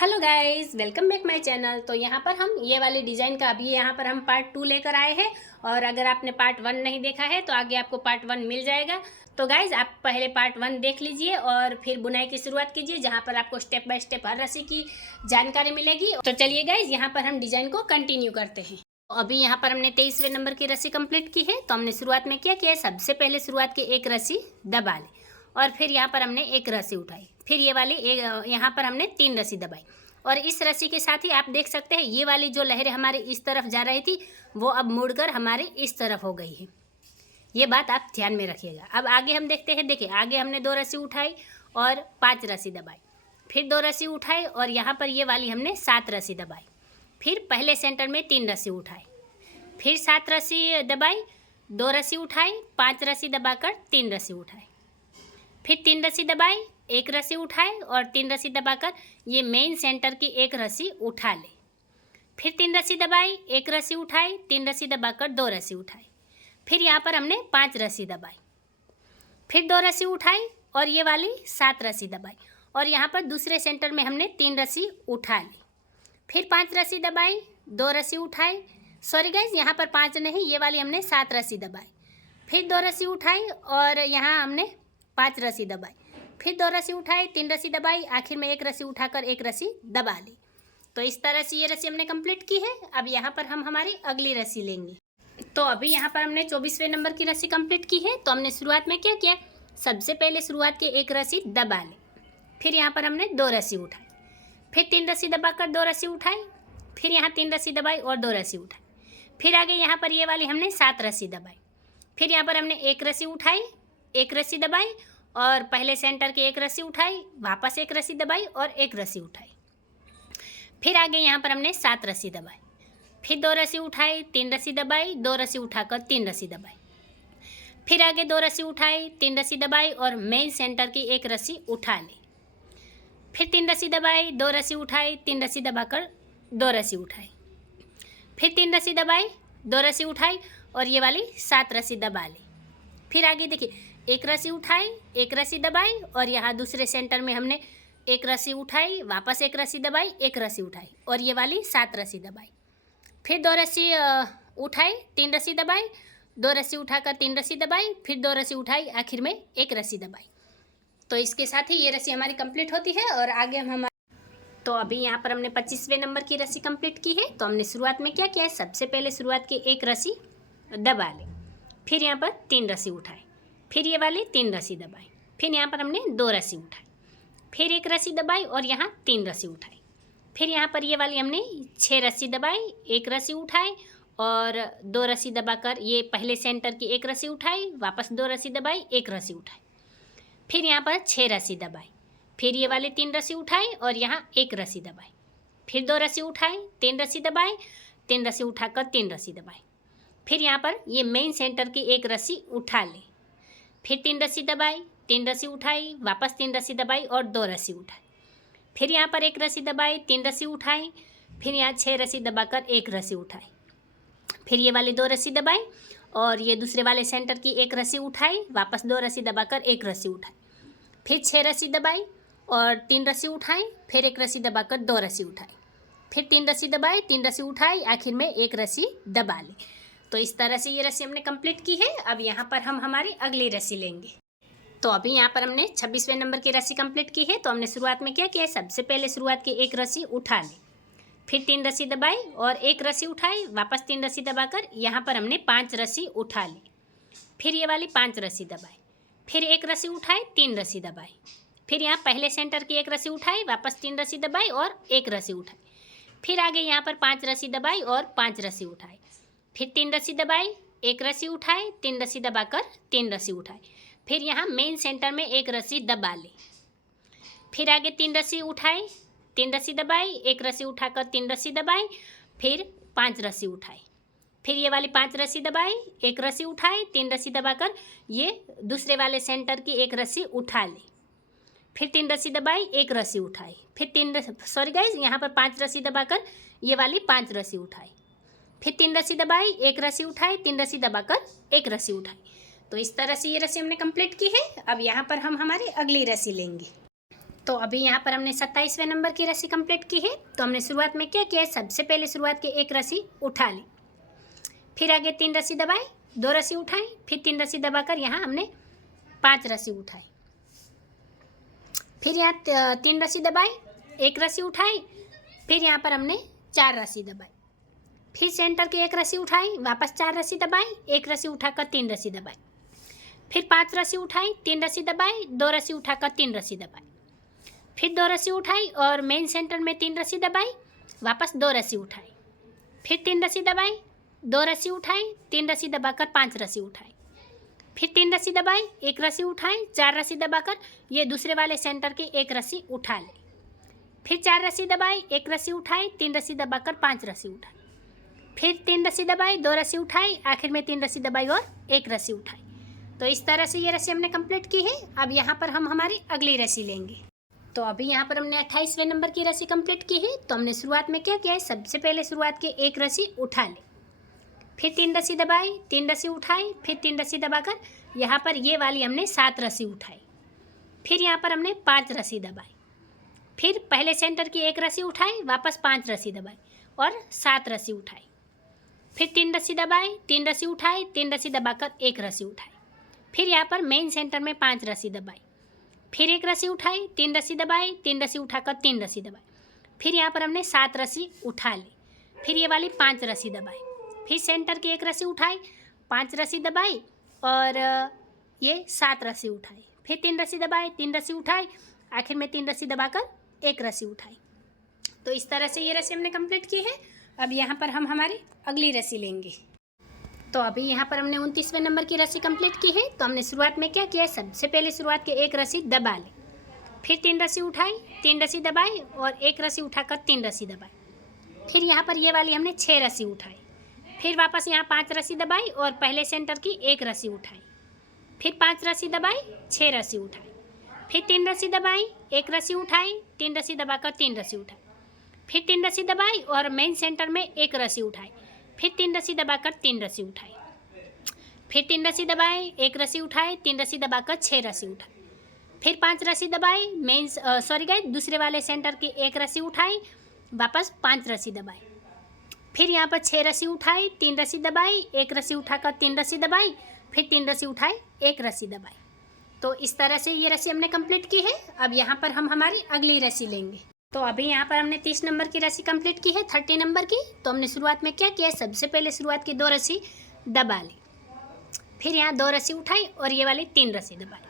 Hello guys, welcome back my channel. तो यहाँ पर हम ये वाली डिज़ाइन का अभी यहाँ पर हम पार्ट 2 लेकर आए हैं। और अगर आपने पार्ट 1 नहीं देखा है तो आगे आपको पार्ट 1 मिल जाएगा। तो गाइस, आप पहले पार्ट 1 देख लीजिए और फिर बुनाई की शुरुआत कीजिए, जहाँ पर आपको स्टेप बाय स्टेप हर रस्सी की जानकारी मिलेगी। तो चलिए गाइस, यहाँ पर हम डिज़ाइन को कंटिन्यू करते हैं। अभी यहाँ पर हमने 23वें नंबर की रस्सी कंप्लीट की है। तो हमने शुरुआत में क्या किया है, सबसे पहले शुरुआत की एक रस्सी दबा ली और फिर यहाँ पर हमने एक रस्सी उठाई। फिर ये वाली यहाँ पर हमने 3 रस्सी दबाई और इस रस्सी के साथ ही आप देख सकते हैं ये वाली जो लहरें हमारे इस तरफ जा रही थी वो अब मुड़कर हमारे इस तरफ हो गई है। ये बात आप ध्यान में रखिएगा। अब आगे हम देखते हैं। देखिए, आगे हमने 2 रस्सी उठाई और 5 रस्सी दबाई, फिर 2 रस्सी उठाई और यहाँ पर ये वाली हमने 7 रस्सी दबाई। फिर पहले सेंटर में 3 रस्सी उठाई, फिर 7 रस्सी दबाई, 2 रस्सी उठाई, 5 रस्सी दबाकर 3 रस्सी उठाई, फिर 3 रस्सी दबाई, 1 रस्सी उठाए और 3 रस्सी दबाकर ये मेन सेंटर की 1 रस्सी उठा ले। फिर 3 रस्सी दबाई, 1 रस्सी उठाई, 3 रस्सी दबाकर 2 रस्सी उठाई। फिर यहाँ पर हमने 5 रस्सी दबाई, फिर 2 रस्सी उठाई और ये वाली 7 रस्सी दबाई और यहाँ पर दूसरे सेंटर में हमने 3 रस्सी उठा ली। फिर 5 रस्सी दबाई, 2 रस्सी उठाई, सॉरी गाइज, यहाँ पर 5 नहीं, ये वाली हमने 7 रस्सी दबाई। फिर 2 रस्सी उठाई और यहाँ हमने 5 रस्सी दबाई, फिर 2 रस्सी उठाई, 3 रस्सी दबाई, आखिर में 1 रस्सी उठाकर 1 रस्सी दबा ली। तो इस तरह से ये रस्सी हमने कंप्लीट की है। अब यहाँ पर हम हमारी अगली रस्सी लेंगे। तो अभी यहाँ पर हमने 24वें नंबर की रस्सी कंप्लीट की है। तो हमने शुरुआत में क्या किया, सबसे पहले शुरुआत की 1 रस्सी दबा ली, फिर यहाँ पर हमने 2 रस्सी उठाई, फिर 3 रस्सी दबाकर 2 रस्सी उठाई, फिर यहाँ 3 रस्सी दबाई और 2 रस्सी उठाई। फिर आगे यहाँ पर ये वाली हमने 7 रस्सी दबाई, फिर यहाँ पर हमने 1 रस्सी उठाई, 1 रस्सी दबाई और पहले सेंटर की 1 रस्सी उठाई, वापस 1 रस्सी दबाई और 1 रस्सी उठाई। फिर आगे यहाँ पर हमने 7 रस्सी दबाई, फिर 2 रस्सी उठाई, 3 रस्सी दबाई, 2 रस्सी उठाकर 3 रस्सी दबाई। फिर आगे 2 रस्सी उठाई, 3 रस्सी दबाई और मेन सेंटर की 1 रस्सी उठा ली। फिर 3 रस्सी दबाई, 2 रस्सी उठाई, 3 रस्सी दबाकर 2 रस्सी उठाई। फिर 3 रस्सी दबाई, 2 रस्सी उठाई और ये वाली 7 रस्सी दबा ली। फिर आगे देखिए, 1 रस्सी उठाई, 1 रस्सी दबाई और यहाँ दूसरे सेंटर में हमने 1 रस्सी उठाई, वापस 1 रस्सी दबाई, 1 रस्सी उठाई और ये वाली 7 रस्सी दबाई। फिर 2 रस्सी उठाई, 3 रस्सी दबाई, 2 रस्सी उठाकर 3 रस्सी दबाई, फिर 2 रस्सी उठाई, आखिर में 1 रस्सी दबाई। तो इसके साथ ही ये रस्सी हमारी कंप्लीट होती है। और आगे हम तो अभी यहाँ पर हमने 25वें नंबर की रस्सी कंप्लीट की है। तो हमने शुरुआत में क्या किया है, सबसे पहले शुरुआत की 1 रस्सी दबा ली, फिर यहाँ पर 3 रस्सी उठाई, फिर ये वाली 3 रस्सी दबाई, फिर यहाँ पर हमने 2 रस्सी उठाई, फिर 1 रस्सी दबाई और यहाँ 3 रस्सी उठाई। फिर यहाँ पर ये वाली हमने 6 रस्सी दबाई, 1 रस्सी उठाई और 2 रस्सी दबाकर ये पहले सेंटर की 1 रस्सी उठाई, वापस 2 रस्सी दबाई, 1 रस्सी उठाई। फिर यहाँ पर 6 रस्सी दबाई, फिर ये वाली 3 रस्सी उठाई और यहाँ 1 रस्सी दबाई, फिर 2 रस्सी उठाई, 3 रस्सी दबाई, 3 रस्सी उठाकर 3 रस्सी दबाई। फिर यहाँ पर ये मेन सेंटर की 1 रस्सी उठा ली, फिर 3 रस्सी दबाई, 3 रस्सी उठाई, वापस 3 रस्सी दबाई और 2 रस्सी उठाई। फिर यहाँ पर 1 रस्सी दबाई, 3 रस्सी उठाई, फिर यहाँ 6 रस्सी दबाकर 1 रस्सी उठाई, फिर ये वाली 2 रस्सी दबाई और ये दूसरे वाले सेंटर की 1 रस्सी उठाई, वापस 2 रस्सी दबाकर 1 रस्सी उठाई, फिर 6 रस्सी दबाई और 3 रस्सी उठाई, फिर 1 रस्सी दबाकर 2 रस्सी उठाई, फिर 3 रस्सी दबाई, 3 रस्सी उठाई, आखिर में 1 रस्सी दबा ली। तो इस तरह से ये रस्सी हमने कंप्लीट की है। अब यहाँ पर हम हमारी अगली रस्सी लेंगे। तो अभी यहाँ पर हमने 26वें नंबर की रस्सी कंप्लीट की है। तो हमने शुरुआत में क्या किया है, सबसे पहले शुरुआत की 1 रस्सी उठा ली, फिर 3 रस्सी दबाई और 1 रस्सी उठाई, वापस 3 रस्सी दबाकर यहाँ पर हमने 5 रस्सी उठा ली। फिर ये वाली 5 रस्सी दबाई, फिर 1 रस्सी उठाई, 3 रस्सी दबाई, फिर यहाँ पहले सेंटर की 1 रस्सी उठाई, वापस 3 रस्सी दबाई और 1 रस्सी उठाई। फिर आगे यहाँ पर 5 रस्सी दबाई और 5 रस्सी उठाई, फिर 3 रस्सी दबाई, 1 रस्सी उठाई, 3 रस्सी दबाकर 3 रस्सी उठाई, फिर यहाँ मेन सेंटर में 1 रस्सी दबा ली। फिर आगे 3 रस्सी उठाई, 3 रस्सी दबाई, 1 रस्सी उठाकर 3 रस्सी दबाई, फिर 5 रस्सी उठाई, फिर ये वाली 5 रस्सी दबाई, 1 रस्सी उठाई, 3 रस्सी दबाकर ये दूसरे वाले सेंटर की 1 रस्सी उठा ली, फिर 3 रस्सी दबाई, 1 रस्सी उठाई, फिर 5 रस्सी दबाकर ये वाली 5 रस्सी उठाई, फिर 3 रस्सी दबाई, 1 रस्सी उठाई, 3 रस्सी दबाकर 1 रस्सी उठाई। तो इस तरह से ये रस्सी हमने कंप्लीट की है। अब यहाँ पर हम हमारी अगली रस्सी लेंगे। तो अभी यहाँ पर हमने 27वें नंबर की रस्सी कंप्लीट की है। तो हमने शुरुआत में क्या किया है, सबसे पहले शुरुआत की एक रस्सी उठा ली, फिर आगे 3 रस्सी दबाई, 2 रस्सी उठाई, फिर 3 रस्सी दबाकर यहाँ हमने 5 रस्सी उठाई, फिर यहाँ 3 रस्सी दबाई, 1 रस्सी उठाई, फिर यहाँ पर हमने 4 रस्सी दबाई, फिर सेंटर की 1 रस्सी उठाई, वापस 4 रस्सी दबाई, 1 रस्सी उठाकर 3 रस्सी दबाई, फिर 5 रस्सी उठाई, 3 रस्सी दबाई, 2 रस्सी उठाकर 3 रस्सी दबाई, फिर 2 रस्सी उठाई और मेन सेंटर में 3 रस्सी दबाई, वापस 2 रस्सी उठाई, फिर 3 रस्सी दबाई, 2 रस्सी उठाई, 3 रस्सी दबाकर 5 रस्सी उठाई, फिर 3 रस्सी दबाई, 1 रस्सी उठाई, 4 रस्सी दबाकर ये दूसरे वाले सेंटर की 1 रस्सी उठा ले, फिर 4 रस्सी दबाई, 1 रस्सी उठाई, 3 रस्सी दबाकर 5 रस्सी उठाई, फिर 3 रस्सी दबाई, 2 रस्सी उठाई, आखिर में 3 रस्सी दबाई और 1 रस्सी उठाई। तो इस तरह से ये रस्सी हमने कंप्लीट की है। अब यहाँ पर हम हमारी अगली रस्सी लेंगे। तो अभी यहाँ पर हमने 28वें नंबर की रस्सी कंप्लीट की है। तो हमने शुरुआत में क्या किया है, सबसे पहले शुरुआत की 1 रस्सी उठा ली, फिर 3 रस्सी दबाई, 3 रस्सी उठाई, फिर 3 रस्सी दबाकर यहाँ पर ये वाली हमने 7 रस्सी उठाई, फिर यहाँ पर हमने 5 रस्सी दबाई, फिर पहले सेंटर की 1 रस्सी उठाई, वापस 5 रस्सी दबाई और 7 रस्सी उठाई, फिर 3 रस्सी दबाई, 3 रस्सी उठाई, 3 रस्सी दबाकर 1 रस्सी उठाई, फिर यहाँ पर मेन सेंटर में 5 रस्सी दबाई, फिर 1 रस्सी उठाई, 3 रस्सी दबाई, 3 रस्सी उठाकर 3 रस्सी दबाई, फिर यहाँ पर हमने 7 रस्सी उठा ली, फिर ये वाली 5 रस्सी दबाई, फिर सेंटर की 1 रस्सी उठाई, 5 रस्सी दबाई और ये 7 रस्सी उठाई, फिर 3 रस्सी दबाई, 3 रस्सी उठाई, आखिर में 3 रस्सी दबाकर 1 रस्सी उठाई। तो इस तरह से ये रस्सी हमने कंप्लीट की है। अब यहाँ पर हम हमारी अगली रस्सी लेंगे। तो अभी यहाँ पर हमने 29वें नंबर की रस्सी कंप्लीट की है। तो हमने शुरुआत में क्या किया है, सबसे पहले शुरुआत की 1 रस्सी दबा ली, फिर 3 रस्सी उठाई, 3 रस्सी दबाई और 1 रस्सी उठाकर 3 रस्सी दबाई, फिर यहाँ पर ये वाली हमने 6 रस्सी उठाई, फिर वापस यहाँ 5 रस्सी दबाई और पहले सेंटर की 1 रस्सी उठाई, फिर 5 रस्सी दबाई, 6 रस्सी उठाई, फिर 3 रस्सी दबाई, 1 रस्सी उठाई, 3 रस्सी दबाकर 3 रस्सी उठाई, फिर 3 रस्सी दबाई और मेन सेंटर में 1 रस्सी उठाई, फिर 3 रस्सी दबाकर 3 रस्सी उठाई, फिर 3 रस्सी दबाई, 1 रस्सी उठाई, 3 रस्सी दबाकर 6 रस्सी उठाई, फिर 5 रस्सी दबाई, दूसरे वाले सेंटर की 1 रस्सी उठाई, वापस 5 रस्सी दबाई, फिर यहाँ पर 6 रस्सी उठाई, 3 रस्सी दबाई, 1 रस्सी उठाकर 3 रस्सी दबाई, फिर 3 रस्सी उठाई, 1 रस्सी दबाई। तो इस तरह से ये रस्सी हमने कंप्लीट की है। अब यहाँ पर हम हमारी अगली रस्सी लेंगे। तो अभी यहाँ पर हमने 30 नंबर की रस्सी कंप्लीट की है, 30 नंबर की। तो हमने शुरुआत में क्या किया, सबसे पहले शुरुआत की 2 रस्सी दबा ली, फिर यहाँ 2 रस्सी उठाई और ये वाली 3 रस्सी दबाई,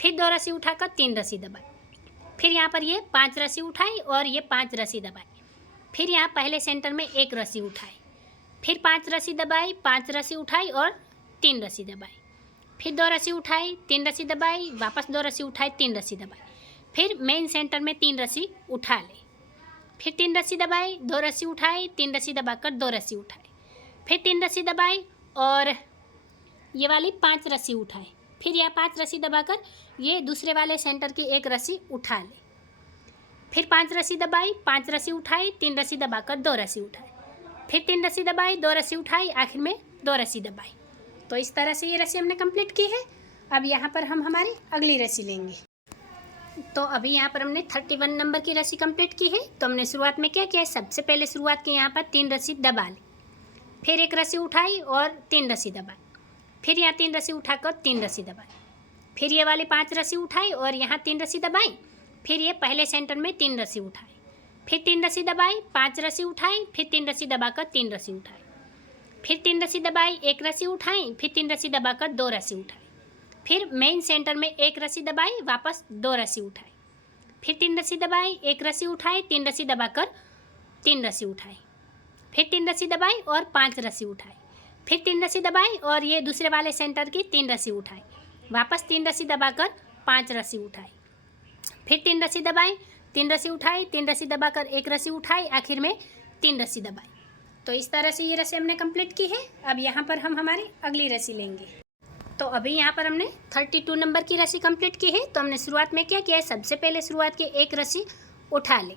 फिर 2 रस्सी उठाकर 3 रस्सी दबाई, फिर यहाँ पर ये 5 रस्सी उठाई और ये 5 रस्सी दबाई, फिर यहाँ पहले सेंटर में 1 रस्सी उठाई, फिर 5 रस्सी दबाई, 5 रस्सी उठाई और 3 रस्सी दबाई, फिर 2 रस्सी उठाई, 3 रस्सी दबाई, वापस 2 रस्सी उठाई, 3 रस्सी दबाई, फिर मेन सेंटर में 3 रस्सी उठा ले, फिर 3 रस्सी दबाई, 2 रस्सी उठाई, 3 रस्सी दबाकर 2 रस्सी उठाई, फिर 3 रस्सी दबाई और ये वाली 5 रस्सी उठाई, फिर यह 5 रस्सी दबाकर ये दूसरे वाले सेंटर की 1 रस्सी उठा ले, फिर 5 रस्सी दबाई, 5 रस्सी उठाई, 3 रस्सी दबाकर 2 रस्सी उठाई, फिर 3 रस्सी दबाई, 2 रस्सी उठाई, आखिर में 2 रस्सी दबाई। तो इस तरह से ये रस्सी हमने कंप्लीट की है। अब यहाँ पर हम हमारी अगली रस्सी लेंगे। तो अभी यहाँ पर हमने 31 नंबर की रस्सी कंप्लीट की है। तो हमने शुरुआत में क्या किया, सबसे पहले शुरुआत की यहाँ पर 3 रस्सी दबा ली, फिर 1 रस्सी उठाई और 3 रस्सी दबाई, फिर यहाँ 3 रस्सी उठाकर 3 रस्सी दबाई, फिर ये वाली 5 रस्सी उठाई और यहाँ 3 रस्सी दबाई, फिर ये पहले सेंटर में 3 रस्सी उठाई, फिर 3 रस्सी दबाई, 5 रस्सी उठाई, फिर 3 रस्सी दबाकर 3 रस्सी उठाई, फिर 3 रस्सी दबाई, 1 रस्सी उठाई, फिर 3 रस्सी दबाकर 2 रस्सी उठाई, फिर मेन सेंटर में 1 रस्सी दबाई, वापस 2 रस्सी उठाई, फिर 3 रस्सी दबाई, 1 रस्सी उठाई, 3 रस्सी दबाकर 3 रस्सी उठाई, फिर 3 रस्सी दबाई और 5 रस्सी उठाई, फिर 3 रस्सी दबाई और ये दूसरे वाले सेंटर की 3 रस्सी उठाई, वापस 3 रस्सी दबाकर 5 रस्सी उठाई, फिर 3 रस्सी दबाई, 3 रस्सी उठाई, 3 रस्सी दबाकर 1 रस्सी उठाई, आखिर में 3 रस्सी दबाई। तो इस तरह से ये रस्सी हमने कंप्लीट की है। अब यहाँ पर हम हमारी अगली रस्सी लेंगे। तो अभी यहाँ पर हमने 32 नंबर की रस्सी कंप्लीट की है। तो हमने शुरुआत में क्या किया है, सबसे पहले शुरुआत की 1 रस्सी उठा ली,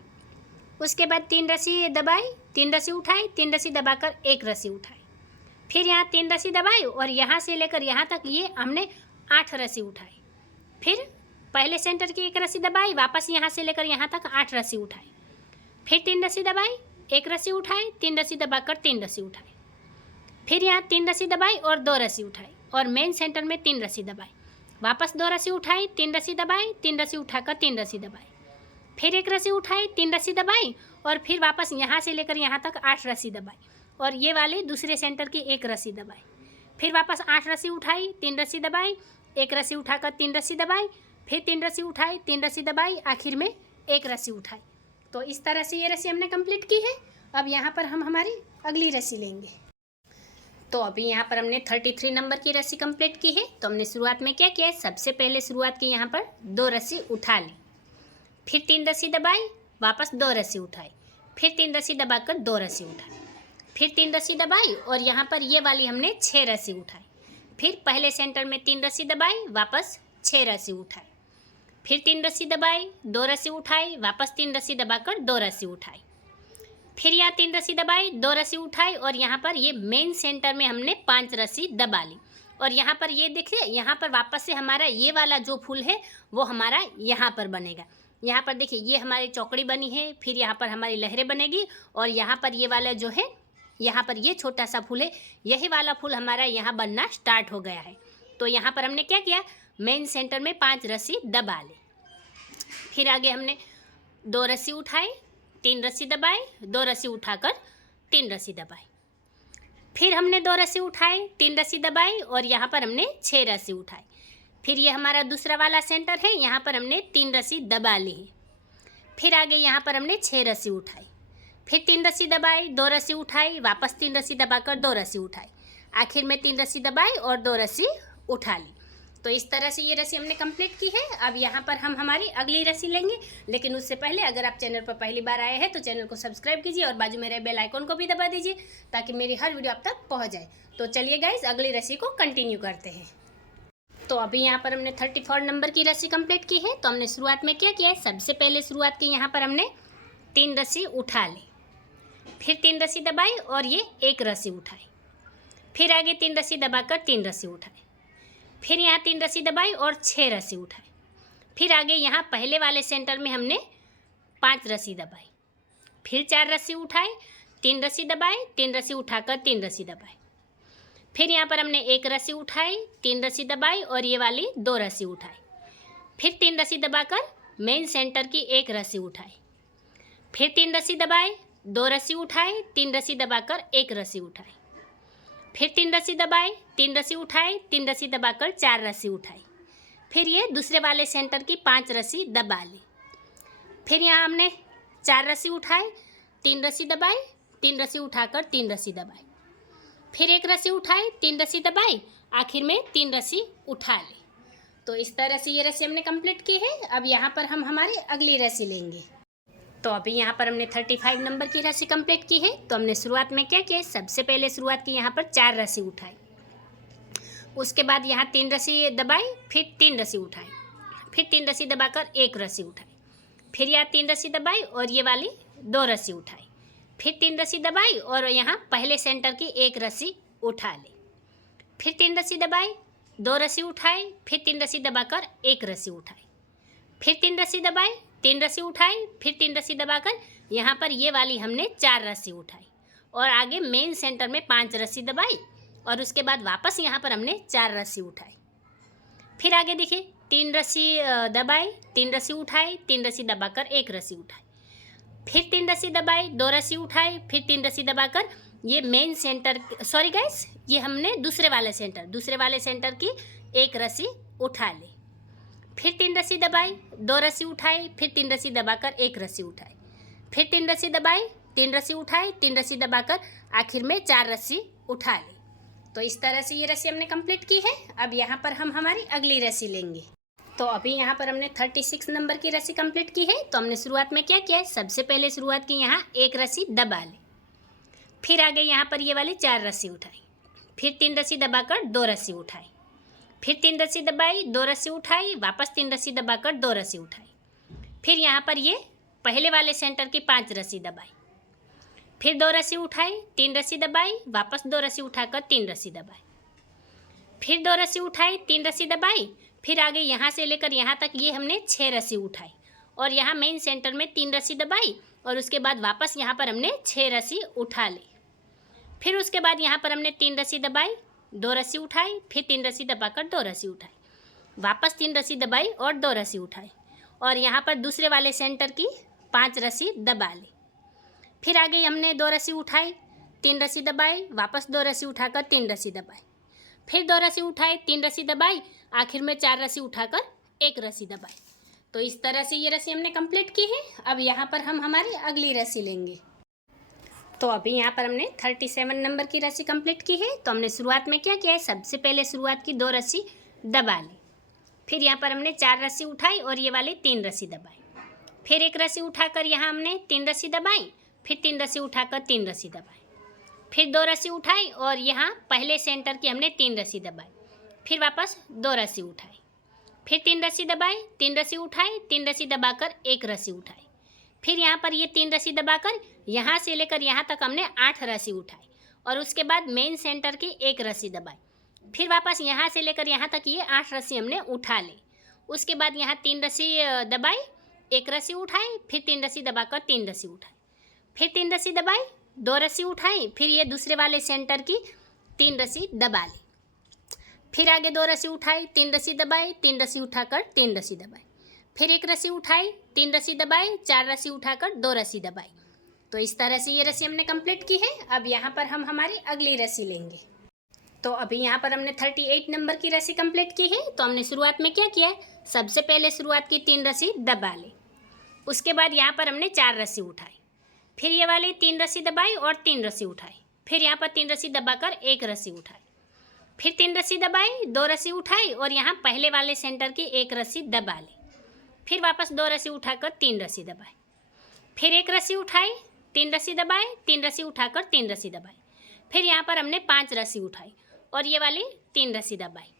उसके बाद 3 रस्सी दबाई, 3 रस्सी उठाई, 3 रस्सी दबाकर 1 रस्सी उठाई, फिर यहाँ 3 रस्सी दबाई और यहाँ से लेकर यहाँ तक ये हमने 8 रस्सी उठाई, फिर पहले सेंटर की एक रस्सी दबाई, वापस यहाँ से लेकर यहाँ तक 8 रस्सी उठाई, फिर 3 रस्सी दबाई, एक रस्सी उठाई, 3 रस्सी दबाकर 3 रस्सी उठाई, फिर यहाँ 3 रस्सी दबाई और 2 रस्सी उठाई, और मेन सेंटर में 3 रस्सी दबाई, वापस 2 रस्सी उठाई, 3 रस्सी दबाई, 3 रस्सी उठाकर 3 रस्सी दबाई, फिर एक रस्सी उठाई, 3 रस्सी दबाई, और फिर वापस यहाँ से लेकर यहाँ तक 8 रस्सी दबाई, और ये वाले दूसरे सेंटर की एक रस्सी दबाई, फिर वापस 8 रस्सी उठाई, 3 रस्सी दबाई, एक रस्सी उठाकर 3 रस्सी दबाई, फिर 3 रस्सी उठाई, 3 रस्सी दबाई, आखिर में एक रस्सी उठाई। तो इस तरह से ये रस्सी हमने कंप्लीट की है। अब यहाँ पर हम हमारी अगली रस्सी लेंगे। तो अभी यहाँ पर हमने 33 नंबर की रस्सी कंप्लीट की है। तो हमने शुरुआत में क्या किया है, सबसे पहले शुरुआत की यहाँ पर 2 रस्सी उठा ली, फिर 3 रस्सी दबाई, वापस 2 रस्सी उठाई, फिर 3 रस्सी दबाकर 2 रस्सी उठाई, फिर 3 रस्सी दबाई, और यहाँ पर ये वाली हमने 6 रस्सी उठाई, फिर पहले सेंटर में 3 रस्सी दबाई, वापस 6 रस्सी उठाई, फिर 3 रस्सी दबाई, 2 रस्सी उठाई, वापस 3 रस्सी दबाकर 2 रस्सी उठाई, फिर यहाँ 3 रस्सी दबाई, 2 रस्सी उठाई, और यहाँ पर ये मेन सेंटर में हमने 5 रस्सी दबा ली। और यहाँ पर ये देखिए, यहाँ पर वापस से हमारा ये वाला जो फूल है वो हमारा यहाँ पर बनेगा। यहाँ पर देखिए ये हमारी चौकड़ी बनी है, फिर यहाँ पर हमारी लहरें बनेगी, और यहाँ पर ये वाला जो है, यहाँ पर ये छोटा सा फूल है, यही वाला फूल हमारा यहाँ बनना स्टार्ट हो गया है। तो यहाँ पर हमने क्या किया, मेन सेंटर में 5 रस्सी दबा ली, फिर आगे हमने 2 रस्सी उठाई, 3 रस्सी दबाई, 2 रस्सी उठाकर 3 रस्सी दबाई, फिर हमने 2 रस्सी उठाई, 3 रस्सी दबाई, और यहाँ पर हमने 6 रस्सी उठाई, फिर ये हमारा दूसरा वाला सेंटर है, यहाँ पर हमने 3 रस्सी दबा ली है, फिर आगे यहाँ पर हमने 6 रस्सी उठाई, फिर 3 रस्सी दबाई, 2 रस्सी उठाई, वापस 3 रस्सी दबाकर 2 रस्सी उठाई, आखिर में 3 रस्सी दबाई और 2 रस्सी उठा ली। तो इस तरह से ये रस्सी हमने कंप्लीट की है। अब यहाँ पर हम हमारी अगली रस्सी लेंगे, लेकिन उससे पहले अगर आप चैनल पर पहली बार आए हैं तो चैनल को सब्सक्राइब कीजिए और बाजू में रहे बेल आइकन को भी दबा दीजिए ताकि मेरी हर वीडियो आप तक पहुँच जाए। तो चलिए गाइस, अगली रस्सी को कंटिन्यू करते हैं। तो अभी यहाँ पर हमने 34 नंबर की रस्सी कंप्लीट की है। तो हमने शुरुआत में क्या किया है, सबसे पहले शुरुआत की यहाँ पर हमने 3 रस्सी उठा ली, फिर 3 रस्सी दबाई और ये एक रस्सी उठाई, फिर आगे 3 रस्सी दबाकर 3 रस्सी उठाई, फिर यहाँ 3 रस्सी दबाई और 6 रस्सी उठाई, फिर आगे यहाँ पहले वाले सेंटर में हमने 5 रस्सी दबाई, फिर 4 रस्सी उठाई, 3 रस्सी दबाई, 3 रस्सी उठाकर 3 रस्सी दबाई, फिर यहाँ पर हमने एक रस्सी उठाई, 3 रस्सी दबाई और ये वाली 2 रस्सी उठाई, फिर 3 रस्सी दबाकर मेन सेंटर की एक रस्सी उठाई, फिर 3 रस्सी दबाई, 2 रस्सी उठाई, 3 रस्सी दबाकर एक रस्सी उठाई, फिर 3 रस्सी दबाई, 3 रस्सी उठाई, 3 रस्सी दबाकर 4 रस्सी उठाई, फिर ये दूसरे वाले सेंटर की 5 रस्सी दबा ली, फिर यहाँ हमने 4 रस्सी उठाई, 3 रस्सी दबाई, 3 रस्सी उठाकर 3 रस्सी दबाई, फिर एक रस्सी उठाई, 3 रस्सी दबाई, आखिर में 3 रस्सी उठा ली। तो इस तरह से ये रस्सी हमने कंप्लीट की है। अब यहाँ पर हम हमारी अगली रस्सी लेंगे। तो अभी यहाँ पर हमने 35 नंबर की रस्सी कंप्लीट की है। तो हमने शुरुआत में क्या किया, सबसे पहले शुरुआत की यहाँ पर 4 रस्सी उठाई, उसके बाद यहाँ 3 रस्सी दबाई, फिर 3 रस्सी उठाई, फिर 3 रस्सी दबाकर एक रस्सी उठाई, फिर यहाँ 3 रस्सी दबाई और ये वाली 2 रस्सी उठाई, फिर 3 रस्सी दबाई और यहाँ पहले सेंटर की एक रस्सी उठा ली, फिर 3 रस्सी दबाई, 2 रस्सी उठाई, फिर 3 रस्सी दबाकर एक रस्सी उठाई, फिर 3 रस्सी दबाई, 3 रस्सी उठाई, फिर 3 रस्सी दबाकर यहाँ पर ये वाली हमने 4 रस्सी उठाई और आगे मेन सेंटर में 5 रस्सी दबाई और उसके बाद वापस यहाँ पर हमने 4 रस्सी उठाई, फिर आगे देखिए 3 रस्सी दबाई, 3 रस्सी उठाई, 3 रस्सी दबाकर एक रस्सी उठाई, फिर 3 रस्सी दबाई, 2 रस्सी उठाई, फिर 3 रस्सी दबाकर ये मेन सेंटर, सॉरी गाइस, ये हमने दूसरे वाले सेंटर की एक रस्सी उठा ली, फिर 3 रस्सी दबाई, 2 रस्सी उठाई, फिर 3 रस्सी दबाकर एक रस्सी उठाई, फिर 3 रस्सी दबाई, 3 रस्सी उठाई, 3 रस्सी दबाकर आखिर में 4 रस्सी उठा ली। तो इस तरह से ये रस्सी हमने कंप्लीट की है। अब यहाँ पर हम हमारी अगली रस्सी लेंगे। तो अभी यहाँ पर हमने 36 नंबर की रस्सी कंप्लीट की है। तो हमने शुरुआत में क्या किया है, सबसे पहले शुरुआत की यहाँ एक रस्सी दबा ली, फिर आगे यहाँ पर ये वाली 4 रस्सी उठाई, फिर 3 रस्सी दबाकर 2 रस्सी उठाई, फिर 3 रस्सी दबाई, 2 रस्सी उठाई, वापस 3 रस्सी दबाकर 2 रस्सी उठाई, फिर यहाँ पर ये पहले वाले सेंटर की 5 रस्सी दबाई, फिर 2 रस्सी उठाई, 3 रस्सी दबाई, वापस 2 रस्सी उठाकर 3 रस्सी दबाई, फिर 2 रस्सी उठाई, 3 रस्सी दबाई, फिर आगे यहाँ से लेकर यहाँ तक ये हमने 6 रस्सी उठाई और यहाँ मेन सेंटर में 3 रस्सी दबाई और उसके बाद वापस यहाँ पर हमने 6 रस्सी उठा ली। फिर उसके बाद यहाँ पर हमने 3 रस्सी दबाई, 2 रस्सी उठाई, फिर 3 रस्सी दबाकर 2 रस्सी उठाई, वापस 3 रस्सी दबाई और 2 रस्सी उठाई और यहाँ पर दूसरे वाले सेंटर की 5 रस्सी दबा ली। फिर आगे हमने 2 रस्सी उठाई, 3 रस्सी दबाई, वापस 2 रस्सी उठाकर 3 रस्सी दबाई, फिर 2 रस्सी उठाई, 3 रस्सी दबाई, आखिर में 4 रस्सी उठाकर 1 रस्सी दबाई। तो इस तरह से ये रस्सी हमने कंप्लीट की है। अब यहाँ पर हम हमारी अगली रस्सी लेंगे। तो अभी यहाँ पर हमने 37 नंबर की रस्सी कंप्लीट की है। तो हमने शुरुआत में क्या किया है, सबसे पहले शुरुआत की 2 रस्सी दबा ली, फिर यहाँ पर हमने 4 रस्सी उठाई और ये वाली 3 रस्सी दबाई, फिर 1 रस्सी उठाकर यहाँ हमने 3 रस्सी दबाई, फिर 3 रस्सी उठाकर 3 रस्सी दबाई, फिर 2 रस्सी उठाई और यहाँ पहले सेंटर की हमने 3 रस्सी दबाई, फिर वापस 2 रस्सी उठाई, फिर 3 रस्सी दबाई, 3 रस्सी उठाई, 3 रस्सी दबाकर 1 रस्सी उठाई, फिर यहाँ पर ये 3 रस्सी दबाकर यहाँ से लेकर यहाँ तक हमने 8 रस्सी उठाई और उसके बाद मेन सेंटर की 1 रस्सी दबाई, फिर वापस यहाँ से लेकर यहाँ तक ये 8 रस्सी हमने उठा ली। उसके बाद यहाँ 3 रस्सी दबाई, 1 रस्सी उठाई, फिर 3 रस्सी दबाकर 3 रस्सी उठाई, फिर 3 रस्सी दबाई, 2 रस्सी उठाई, फिर ये दूसरे वाले सेंटर की 3 रस्सी दबा ली, फिर आगे 2 रस्सी उठाई, 3 रस्सी दबाई, 3 रस्सी उठाकर 3 रस्सी दबाई, फिर 1 रस्सी उठाई, 3 रस्सी दबाई, 4 रस्सी उठाकर 2 रस्सी दबाई। तो इस तरह से ये रस्सी हमने कंप्लीट की है। अब यहाँ पर हम हमारी अगली रस्सी लेंगे। तो अभी यहाँ पर हमने 38 नंबर की रस्सी कंप्लीट की है। तो हमने शुरुआत में क्या किया है, सबसे पहले शुरुआत की 3 रस्सी दबा ली, उसके बाद यहाँ पर हमने 4 रस्सी उठाई, फिर ये वाली 3 रस्सी दबाई और 3 रस्सी उठाई, फिर यहाँ पर 3 रस्सी दबाकर 1 रस्सी उठाई, फिर 3 रस्सी दबाई, 2 रस्सी उठाई और यहाँ पहले वाले सेंटर की 1 रस्सी दबा ली, फिर वापस 2 रस्सी उठाकर 3 रस्सी दबाई, फिर 1 रस्सी उठाई, 3 रस्सी दबाई, 3 रस्सी उठाकर 3 रस्सी दबाई, फिर यहाँ पर हमने 5 रस्सी उठाई और ये वाली 3 रस्सी दबाई,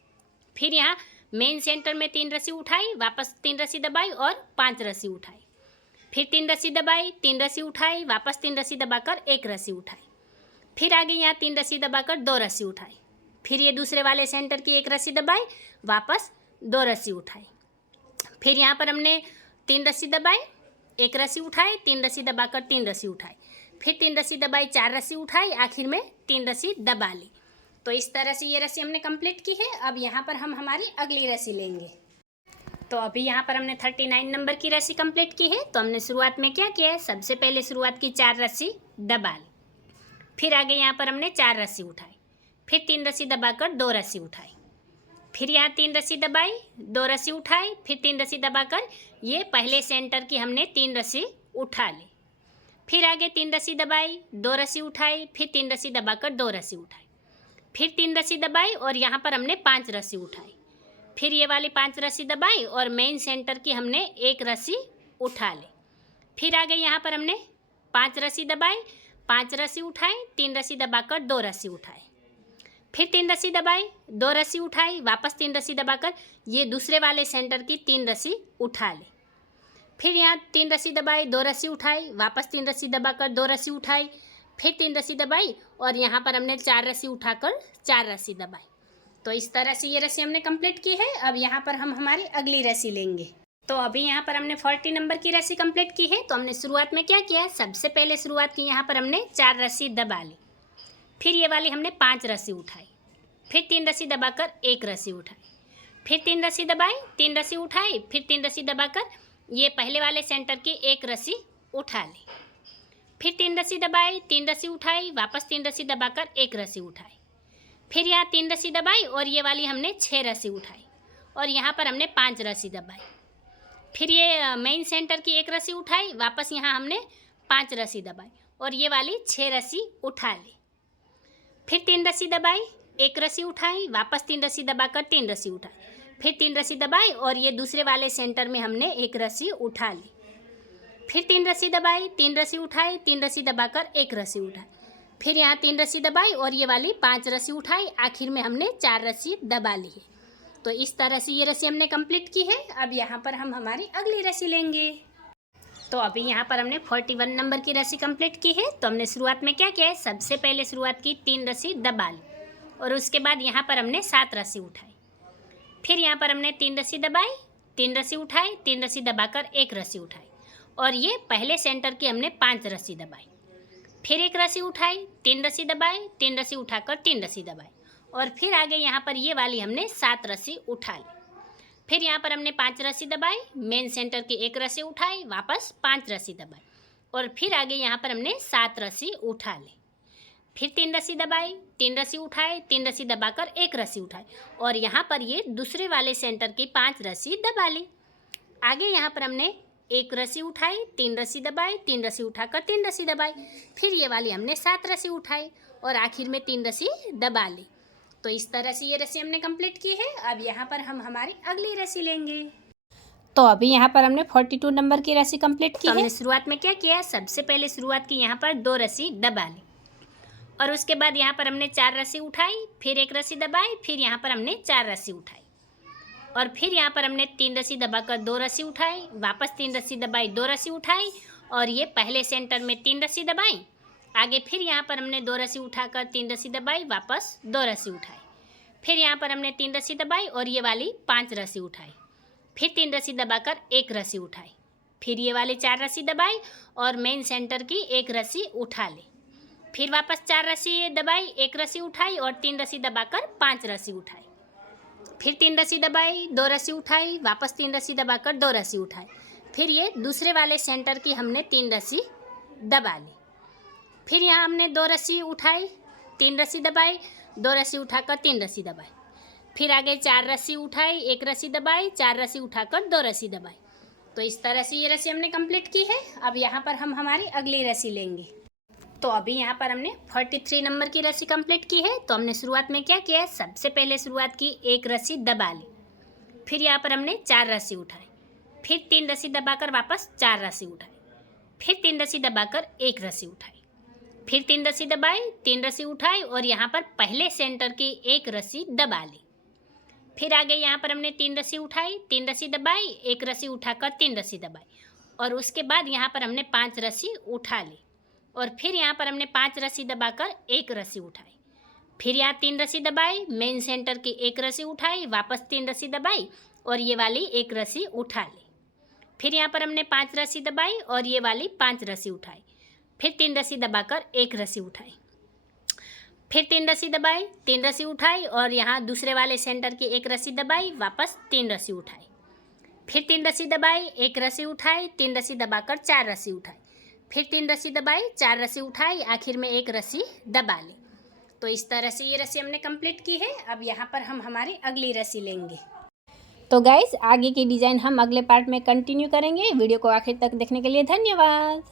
फिर यहाँ मेन सेंटर में 3 रस्सी उठाई, वापस 3 रस्सी दबाई और 5 रस्सी उठाई, फिर 3 रस्सी दबाई, 3 रस्सी उठाई, वापस 3 रस्सी दबाकर 1 रस्सी उठाई, फिर आगे यहाँ 3 रस्सी दबाकर 2 रस्सी उठाई, फिर ये दूसरे वाले सेंटर की 1 रस्सी दबाई, वापस 2 रस्सी उठाई, फिर यहाँ पर हमने 3 रस्सी दबाई, 1 रस्सी उठाई, 3 रस्सी दबाकर 3 रस्सी उठाई, फिर 3 रस्सी दबाई, 4 रस्सी उठाई, आखिर में 3 रस्सी दबा ली। तो इस तरह से ये रस्सी हमने कंप्लीट की है। अब यहाँ पर हम हमारी अगली रस्सी लेंगे। तो अभी यहाँ पर हमने 39 नंबर की रस्सी कंप्लीट की है। तो हमने शुरुआत में क्या किया है, सबसे पहले शुरुआत की 4 रस्सी दबा ली, फिर आगे यहाँ पर हमने 4 रस्सी उठाई, फिर 3 रस्सी दबाकर 2 रस्सी उठाई, फिर यहाँ 3 रस्सी दबाई, 2 रस्सी उठाई, फिर 3 रस्सी दबाकर ये पहले सेंटर की हमने 3 रस्सी उठा ली, फिर आगे 3 रस्सी दबाई, 2 रस्सी उठाई, फिर 3 रस्सी दबाकर 2 रस्सी उठाई, फिर 3 रस्सी दबाई और यहाँ पर हमने 5 रस्सी उठाई, फिर ये वाली 5 रस्सी दबाई और मेन सेंटर की हमने 1 रस्सी उठा ली, फिर आगे यहाँ पर हमने 5 रस्सी दबाई, 5 रस्सी उठाई, 3 रस्सी दबाकर 2 रस्सी उठाई, फिर 3 रस्सी दबाई, 2 रस्सी उठाई, वापस 3 रस्सी दबाकर ये दूसरे वाले सेंटर की 3 रस्सी उठा ली, फिर यहाँ 3 रस्सी दबाई, 2 रस्सी उठाई, वापस 3 रस्सी दबाकर 2 रस्सी उठाई, फिर 3 रस्सी दबाई और यहाँ पर हमने 4 रस्सी उठाकर 4 रस्सी दबाई। तो इस तरह से ये रस्सी हमने कंप्लीट की है। अब यहाँ पर हम हमारी अगली रस्सी लेंगे। तो अभी यहाँ पर हमने 40 नंबर की रस्सी कंप्लीट की है। तो हमने शुरुआत में क्या किया है, सबसे पहले शुरुआत की यहाँ पर हमने 4 रस्सी दबा ली, फिर ये वाली हमने 5 रस्सी उठाई, फिर 3 रस्सी दबाकर 1 रस्सी उठाई, फिर 3 रस्सी दबाई, 3 रस्सी उठाई, फिर 3 रस्सी दबाकर ये पहले वाले सेंटर की 1 रस्सी उठा ली, फिर 3 रस्सी दबाई, 3 रस्सी उठाई, वापस 3 रस्सी दबाकर 1 रस्सी उठाई, फिर यहाँ 3 रस्सी दबाई और ये वाली हमने 6 रस्सी उठाई और यहाँ पर हमने 5 रस्सी दबाई, फिर ये मेन सेंटर की 1 रस्सी उठाई, वापस यहाँ हमने 5 रस्सी दबाई और ये वाली 6 रस्सी उठा ली, फिर 3 रस्सी दबाई, 1 रस्सी उठाई, वापस 3 रस्सी दबाकर 3 रस्सी उठाई, फिर 3 रस्सी दबाई और ये दूसरे वाले सेंटर में हमने 1 रस्सी उठा ली, फिर 3 रस्सी दबाई, 3 रस्सी उठाई, 3 रस्सी दबाकर 1 रस्सी उठाई, फिर यहाँ 3 रस्सी दबाई और ये वाली 5 रस्सी उठाई, आखिर में हमने 4 रस्सी दबा ली है। तो इस तरह से ये रस्सी हमने कंप्लीट की है। अब यहाँ पर हम हमारी अगली रस्सी लेंगे। तो अभी यहाँ पर हमने 41 नंबर की रस्सी कंप्लीट की है। तो हमने शुरुआत में क्या किया है, सबसे पहले शुरुआत की 3 रस्सी दबा ली और उसके बाद यहाँ पर हमने 7 रस्सी उठाई, फिर यहाँ पर हमने 3 रस्सी दबाई, 3 रस्सी उठाई, 3 रस्सी दबाकर 1 रस्सी उठाई और ये पहले सेंटर की हमने 5 रस्सी दबाई। फिर 1 रस्सी उठाई, 3 रस्सी दबाई, 3 रस्सी उठाकर 3 रस्सी दबाई और फिर आगे यहाँ पर ये वाली हमने 7 रस्सी उठा ली। फिर यहाँ पर हमने 5 रस्सी दबाई, मेन सेंटर की 1 रस्सी उठाई, वापस 5 रस्सी दबाई और फिर आगे यहाँ पर हमने 7 रस्सी उठा ली। फिर 3 रस्सी दबाई, 3 रस्सी उठाए, 3 रस्सी दबाकर 1 रस्सी उठाई और यहाँ पर ये दूसरे वाले सेंटर की 5 रस्सी दबा ली। आगे यहाँ पर हमने 1 रस्सी उठाई, 3 रस्सी दबाई, 3 रस्सी उठाकर 3 रस्सी दबाई। फिर ये वाली हमने 7 रस्सी उठाई और आखिर में 3 रस्सी दबा ली। तो इस तरह से ये रस्सी हमने कंप्लीट की है। अब यहाँ पर हम हमारी अगली रस्सी लेंगे। तो अभी यहाँ पर हमने 42 नंबर की रस्सी कंप्लीट की है। हमने शुरुआत में क्या किया, सबसे पहले शुरुआत की यहाँ पर 2 रस्सी दबा ली और उसके बाद यहाँ पर हमने 4 रस्सी उठाई, फिर 1 रस्सी दबाई, फिर यहाँ पर हमने 4 रस्सी उठाई और फिर यहाँ पर हमने 3 रस्सी दबाकर 2 रस्सी उठाई, वापस 3 रस्सी दबाई, 2 रस्सी उठाई और ये पहले सेंटर में 3 रस्सी दबाई। आगे फिर यहाँ पर हमने 2 रस्सी उठाकर 3 रस्सी दबाई, वापस 2 रस्सी उठाई। फिर यहाँ पर हमने 3 रस्सी दबाई और ये वाली 5 रस्सी उठाई। फिर 3 रस्सी दबाकर 1 रस्सी उठाई। फिर ये वाली 4 रस्सी दबाई और मेन सेंटर की 1 रस्सी उठा ली। फिर वापस 4 रस्सी दबाई, 1 रस्सी उठाई और 3 रस्सी दबाकर 5 रस्सी उठाई। फिर 3 रस्सी दबाई, 2 रस्सी उठाई, वापस 3 रस्सी दबाकर 2 रस्सी उठाई। फिर ये दूसरे वाले सेंटर की हमने 3 रस्सी दबा ली। फिर यहाँ हमने 2 रस्सी उठाई, 3 रस्सी दबाई, 2 रस्सी उठाकर 3 रस्सी दबाई। फिर आगे 4 रस्सी उठाई, 1 रस्सी दबाई, 4 रस्सी उठाकर 2 रस्सी दबाई। तो इस तरह से ये रस्सी हमने कंप्लीट की है। अब यहाँ पर हम हमारी अगली रस्सी लेंगे। तो अभी यहाँ पर हमने 43 नंबर की रस्सी कंप्लीट की है। तो हमने शुरुआत में क्या किया है, सबसे पहले शुरुआत की 1 रस्सी दबा ली, फिर यहाँ पर हमने 4 रस्सी उठाई, फिर 3 रस्सी दबाकर वापस 4 रस्सी उठाई, फिर 3 रस्सी दबाकर 1 रस्सी उठाई, फिर 3 रस्सी दबाई, 3 रस्सी उठाई और यहाँ पर पहले सेंटर की 1 रस्सी दबा ली। फिर आगे यहाँ पर हमने 3 रस्सी उठाई, 3 रस्सी दबाई, 1 रस्सी उठाकर 3 रस्सी दबाई और उसके बाद यहाँ पर हमने 5 रस्सी उठा ली और फिर यहाँ पर हमने 5 रस्सी दबाकर 1 रस्सी उठाई। फिर यहाँ 3 रस्सी दबाई, मेन सेंटर की 1 रस्सी उठाई, वापस 3 रस्सी दबाई और ये वाली 1 रस्सी उठा ली। फिर यहाँ पर हमने 5 रस्सी दबाई और ये वाली 5 रस्सी उठाई। फिर 3 रस्सी दबाकर 1 रस्सी उठाई। फिर 3 रस्सी दबाई, 3 रस्सी उठाई और यहाँ दूसरे वाले सेंटर की 1 रस्सी दबाई, वापस 3 रस्सी उठाई। फिर 3 रस्सी दबाई, 1 रस्सी उठाई, 3 रस्सी दबाकर 4 रस्सी उठाई। फिर 3 रस्सी दबाई, 4 रस्सी उठाई, आखिर में 1 रस्सी दबा ली। तो इस तरह से ये रस्सी हमने कंप्लीट की है। अब यहाँ पर हम हमारी अगली रस्सी लेंगे। तो गाइस आगे की डिज़ाइन हम अगले पार्ट में कंटिन्यू करेंगे। वीडियो को आखिर तक देखने के लिए धन्यवाद।